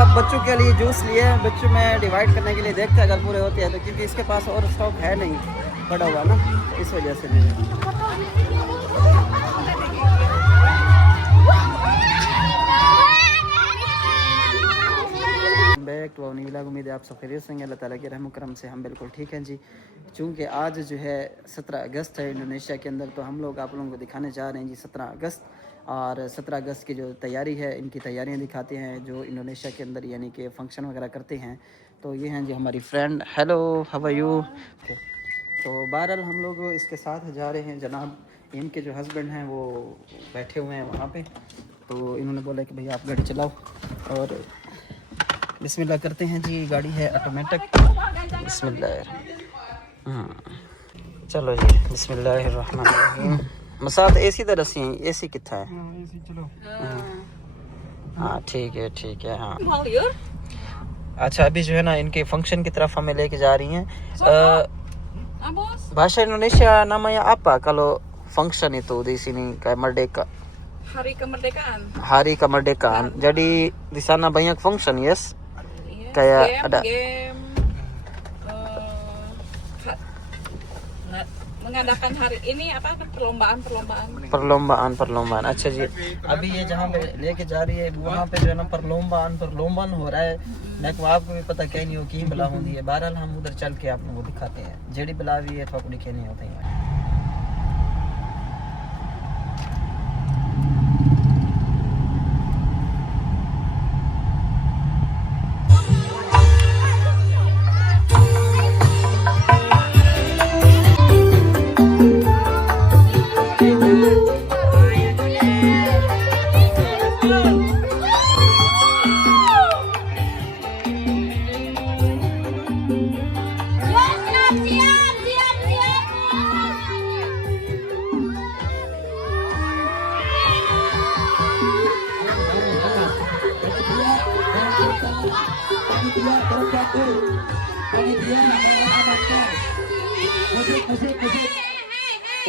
सब बच्चों के लिए जूस लिए हैं, बच्चों में डिवाइड करने के लिए, देखते हैं अगर पूरे होते हैं तो, क्योंकि इसके पास और स्टॉक है नहीं पड़ा हुआ ना, इस वजह से लिए। बैक तो नीला, उम्मीद है आप सब खैरियत से, अल्लाह ताला के रहम करम से हम बिल्कुल ठीक हैं जी। चूँकि आज जो है 17 अगस्त है इंडोनेशिया के अंदर, तो हम लोग आप लोगों को दिखाने जा रहे हैं जी 17 अगस्त। और 17 अगस्त की जो तैयारी है, इनकी तैयारियां दिखाते हैं जो इंडोनेशिया के अंदर यानी कि फ़ंक्शन वगैरह करते हैं। तो ये हैं जी हमारी friend. Hello, how are you? तो बहरहाल हम लोग इसके साथ जा रहे हैं। जनाब इनके जो हस्बैंड हैं वो बैठे हुए हैं वहाँ पे, तो इन्होंने बोला कि भैया आप गाड़ी चलाओ, और बिस्मिल्लाह करते हैं जी। गाड़ी है ऑटोमेटिक, बिस्मिल्लाह। चलो जी, बिस्मिल्लाहिर्रहमानिर्रहीम। मसाद एसी तो रसी हैं, एसी कितना है? एसी चलो। हाँ ठीक है हाँ। अच्छा, अभी जो है ना इनके फंक्शन की तरफ हमें लेके जा रही हैं। Bahasa Indonesia namanya apa kalau function itu di sini kayak merdeka? Hari kemerdekaan. Hari kemerdekaan. Jadi di sana banyak function, yes? Kayak game, ada mengadakan hari ini apa perlombaan. अच्छा जी, अभी ये जहाँ पे लेके जा रही है वहाँ पे जो है ना परलोम्बान हो रहा है। मैं को आपको भी पता क्या नहीं हो कि बला होती है। बहरहाल हम उधर चल के आप लोगों को दिखाते हैं जेडी बला भी है, थोड़ा दिखे नहीं होते हैं।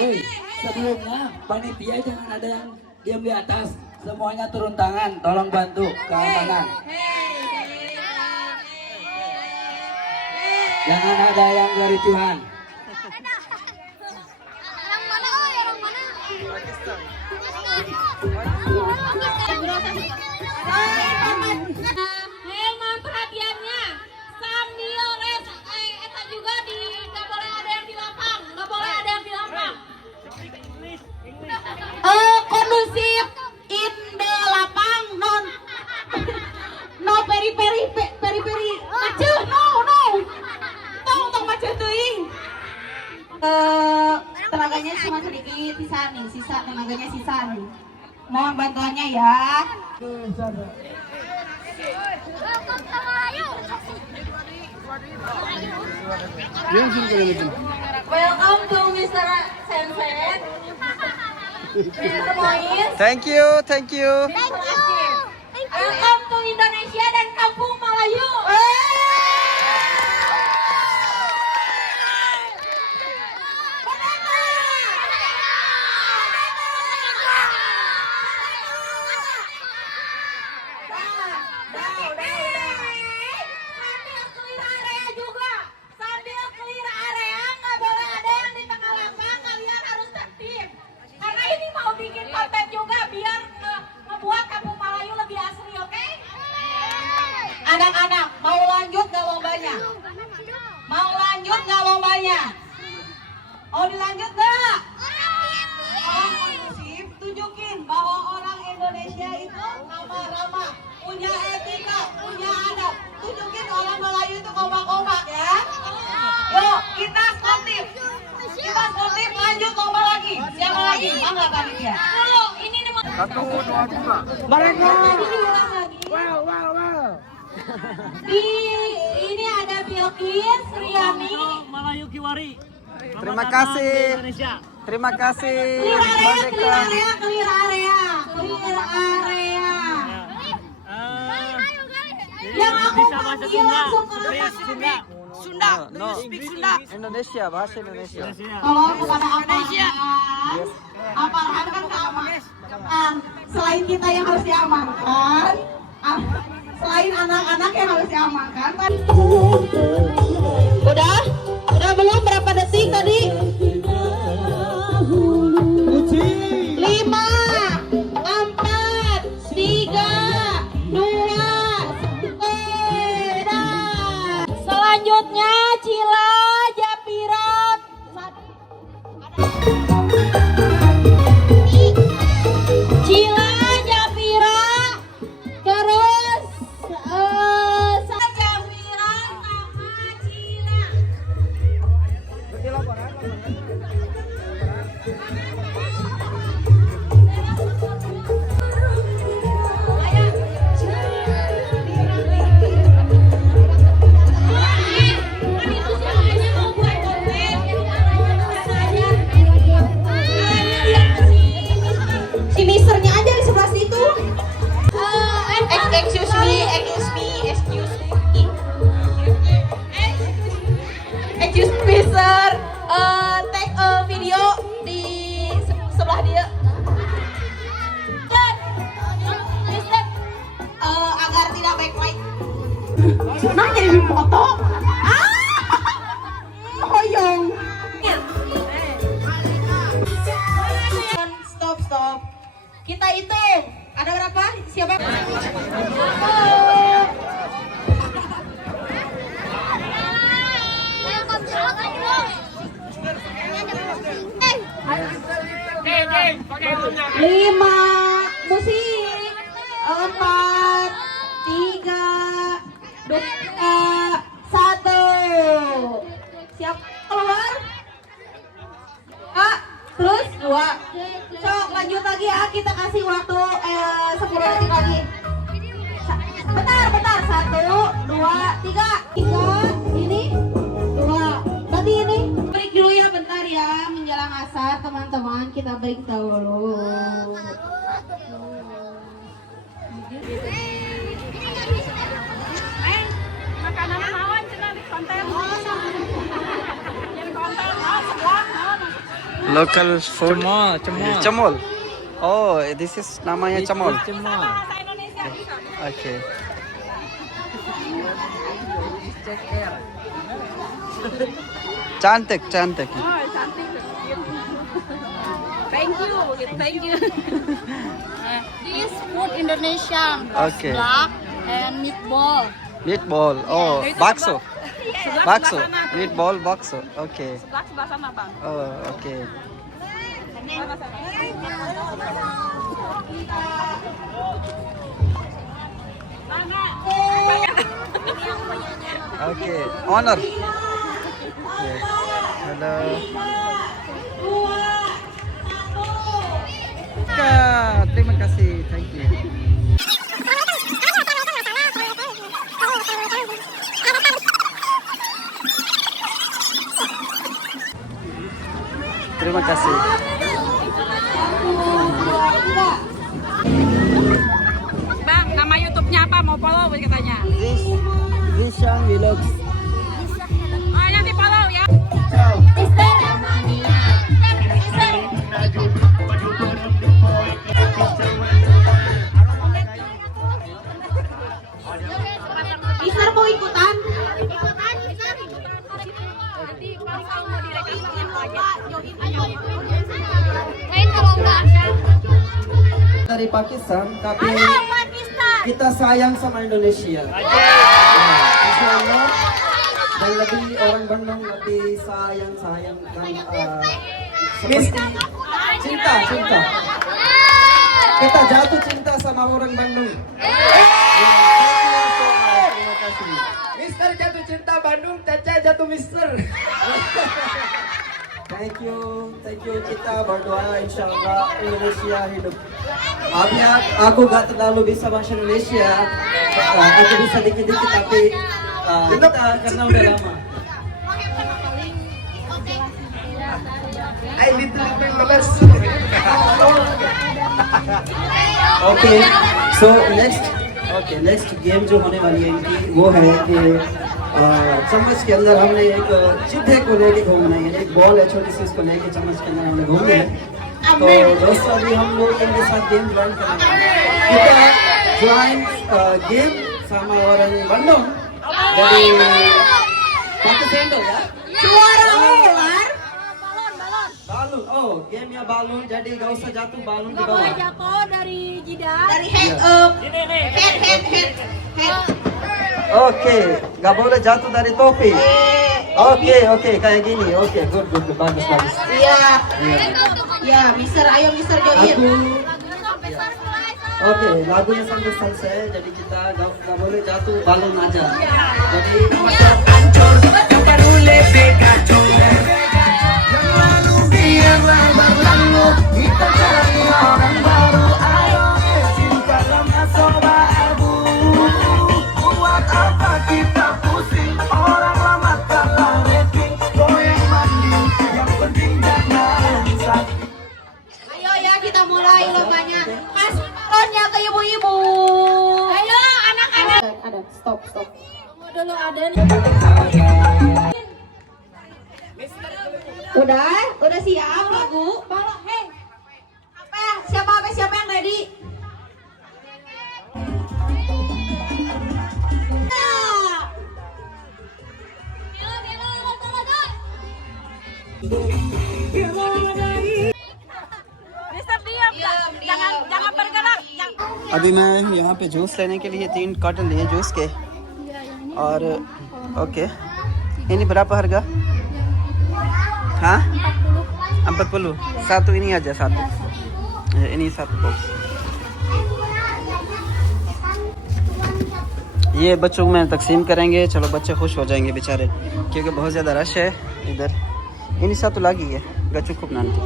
Woi, sebelumnya panitia jangan ada yang diam di atas, semuanya turun tangan, tolong bantu keamanan. Jangan ada yang kericuhan. Mohon perhatiannya, sambil eta juga nggak boleh ada yang di lapang, kondusif in the lapang, no peri macet, no tong macet teuing. Tenaganya cuma sedikit, sisa tenaganya sisa nih. Mohon bantuannya ya. Welcome to Mr. Sensen. Mr. Mois. Thank you. Welcome to Indonesia dan Kampung Melayu. Anak-anak, mau lanjut nggak lombanya? Mau dilanjut nggak? Orang kondusif, tunjukin bahwa orang Indonesia itu ramah-ramah, punya etika, punya adab. Tunjukin orang Melayu itu kompak-kompak ya. Yuk, kita sportif, lanjut lomba lagi. Siapa lagi? Bangga panitia. Dulu, ini nih. 1, 2, 3. Mereka. Ini ada Bilkis, Riani, Melayu Kiwari. Terima kasih. Clear area. Yang aku panggil langsung ke atas. Sunda. No, Indonesia, bahasa Indonesia. Tolong kepada aparat kan keamanan. Selain kita yang harus diamankan, selain anak-anak yang harus diamankan. Udah belum berapa detik tadi? 5, 4, 3, 2, 1. Selanjutnya Cila Japira. Cila Japira. Terus Japira sama Cila. Si misternya aja di sebelah situ. Excuse me. Excuse me, sir. Take a video di sebelah dia. Agar tidak backlight. Nah, jadi foto. Hoyong. Stop. Kita hitung. Ada berapa? Siapa? Lima musik, 4, 3, 2, 1. Siap keluar? Terus 2. Sok lanjut lagi ya, kita kasih waktu 10 detik lagi. Bentar. 1, 2, 3. Ini 2. Berarti ini break dulu ya, bentar ya, menjelang asar teman-teman, kita break dulu. Makanan naon cenah di konten. Jadi konten sebelah naon. Local food. Cemol. Cemol. Oh, this is namanya cemol. Cemol. Bahasa Indonesia bisa. Oke. Cantik. Oh, cantik. Thank you. This food Indonesian. Oke. Black and meatball. Meatball. Oh, Itu bakso. Sebelah Bakso. sana. Meatball bakso. Oke. Sebelah sana, Bang. Oh, oke. Sana. Oke. Honor. Yes. Halo. Terima kasih. Thank you. Terima kasih. Bang, nama YouTube-nya apa? Mau follow katanya. Zishan Vlogs. Oh, yang di follow ya. Mister mau ikutan? Dari Pakistan, tapi kita sayang sama Indonesia. Insyaallah, dan lebih orang Bandung lebih sayangkan seperti cinta. Kita jatuh cinta sama orang Bandung. Terima kasih. Mister jatuh cinta Bandung, Caca jatuh Mister. Thank you. Kita berdoa insyaallah Indonesia hidup. Aku gak terlalu bisa bahasa Indonesia. Aku bisa dikit-dikit tapi kita karena udah lama. I little bit malas. Okay so next game जो होने वाली है इनकी वो है कि चम्मच के अंदर हमने एक चिट्ठे को लेके घूमना है, एक बॉल है छोटी सी, उसको लेके चम्मच के अंदर हमने घूमना है। तो दोस्तों अभी हम लोग इनके साथ गेम ज्वाइन करेंगे। Join game bersama orang Bandung dari Batu Sendok ya. Suara ular. Balon, oh gamenya balon, jadi gak usah jatuh balon di Nggak boleh bawah. jatuh dari jidat. Dari head head. Oke, gak boleh jatuh dari topi. Oke, kayak gini. Oke, good, bagus. Iya. Ya, Mister, ayo Mister join. Oke, lagunya sampai selesai, jadi kita gak boleh jatuh balon aja. Jadi hancur, yang baru lebih kacau. Yang lalu biarlah berlalu, kita cari orang baru. Ayo cinta soba abu. Buat apa kita pusing, orang lama kalah rating. Goyang mandi, yang penting jangan sakit. Ayo ya kita mulai lombanya. Kasih balonnya ke ibu-ibu. Ayo anak-anak. Ada, stop. Tunggu dulu ada. Udah siap lagu? Hei. Siapa yang ready? Mister diam, jangan bergerak. अभी मैं यहाँ पे जूस लेने के लिए 3 कार्टन लिए जूस के और oke ini berapa harga? Hah? 40. Satu ini aja satu. Ini satu box. ये बच्चों में तकसीम करेंगे, चलो बच्चे खुश हो जाएंगे बेचारे क्योंकि बहुत ज़्यादा रश है इधर. Ini satu lagi ya, gak cukup nanti.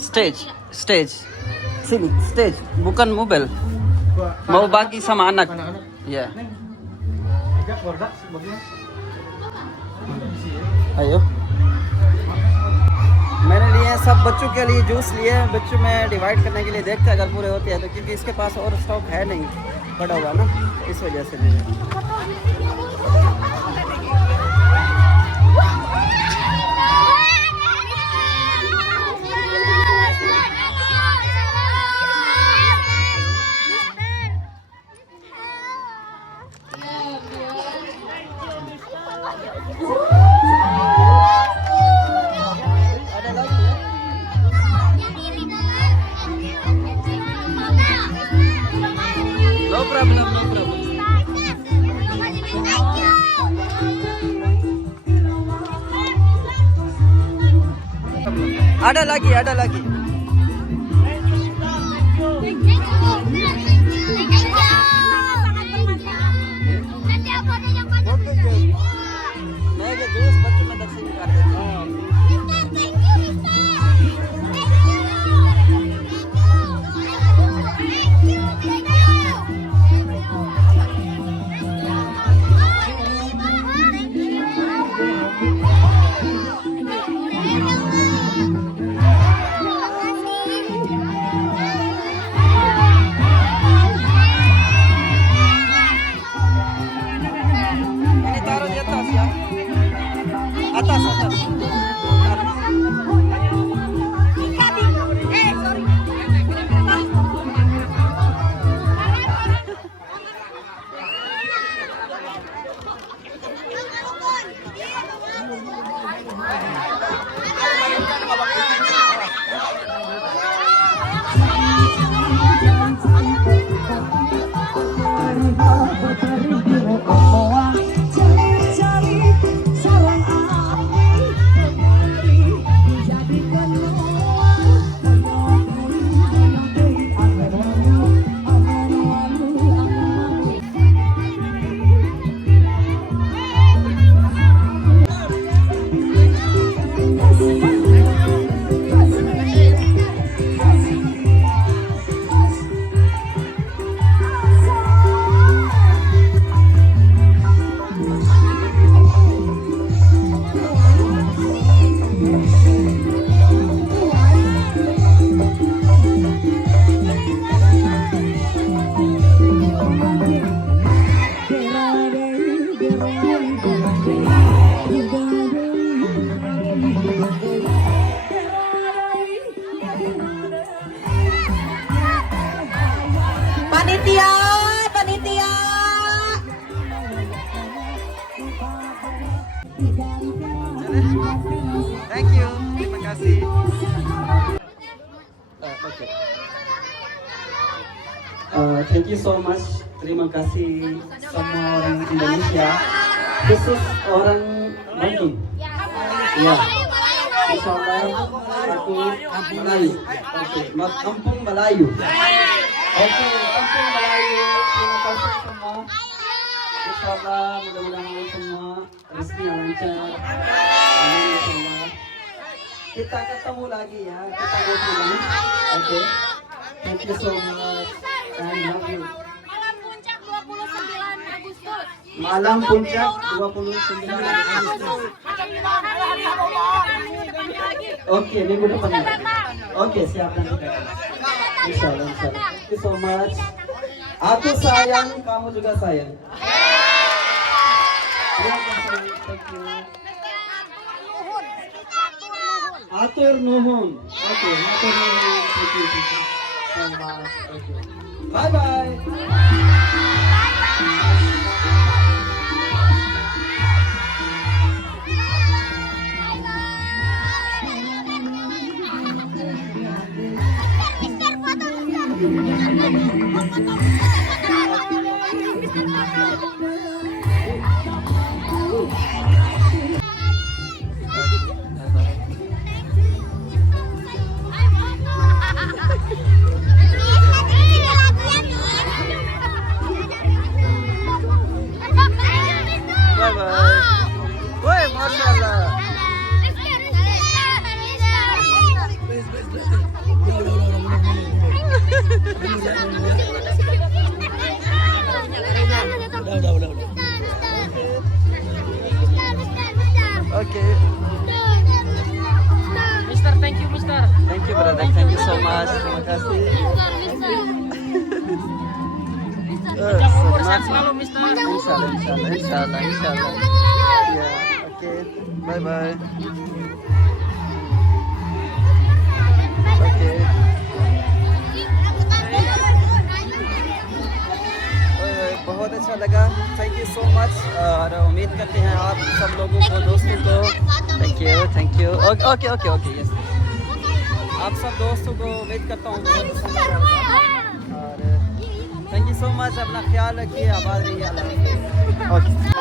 Stage. Sini, stage. Bukan mobil. Mau bagi sama anak. Ya. आयो मैंने लिए सब बच्चों के लिए जूस लिए बच्चों में डिवाइड करने के लिए देखते अगर पूरे होते हैं तो क्योंकि इसके पास और स्टॉक है नहीं पड़ा हुआ ना इस वजह से लिए No problem. Ada lagi. मैं ये जूस बच्चों में तकसीम कर देता हूँ. Panitia, panitia. Thank you. Terima kasih. Oke. Thank you so much. Terima kasih semua orang Indonesia, khusus orang Bandung. Ya. Insyaallah aku Melayu. Oke, Kampung Melayu. Oke, Kampung Melayu. Terima kasih semua. Insyaallah mudah-mudahan semua rezeki yang lancar. Amin insyaallah. Kita ketemu lagi ya. Kita ngobrol. Oke. Thank you so much. And love you. Malam puncak 29 Agustus. Malam puncak 29 Agustus. Oke, minggu depan. Oke, siap nanti. Insyaallah, insyaallah. Thank you so much. Aku sayang, kamu juga sayang. Terima kasih. Thank you. Atur nuhun. Oke, atur nuhun. Thank you. So much. Okay. Bye bye. Bye bye. Woi, masyaallah. Oke. Mister, thank you, Mister. Thank you brother. Thank you so much. Terima kasih. Panjang umur, sehat selalu, Mister. Insyaallah, insyaallah, insyaallah, insyaallah. Ya, oke. Bye bye. Okay बहुत अच्छा लगा thank you so much और उम्मीद करते हैं आप सब लोगों को दोस्तों को thank you okay okay okay yes आप सब दोस्तों को उम्मीद करता हूँ बहुत पसंद आया होगा और थैंक यू सो मच अपना ख्याल रखिए आबाद रहिए ओके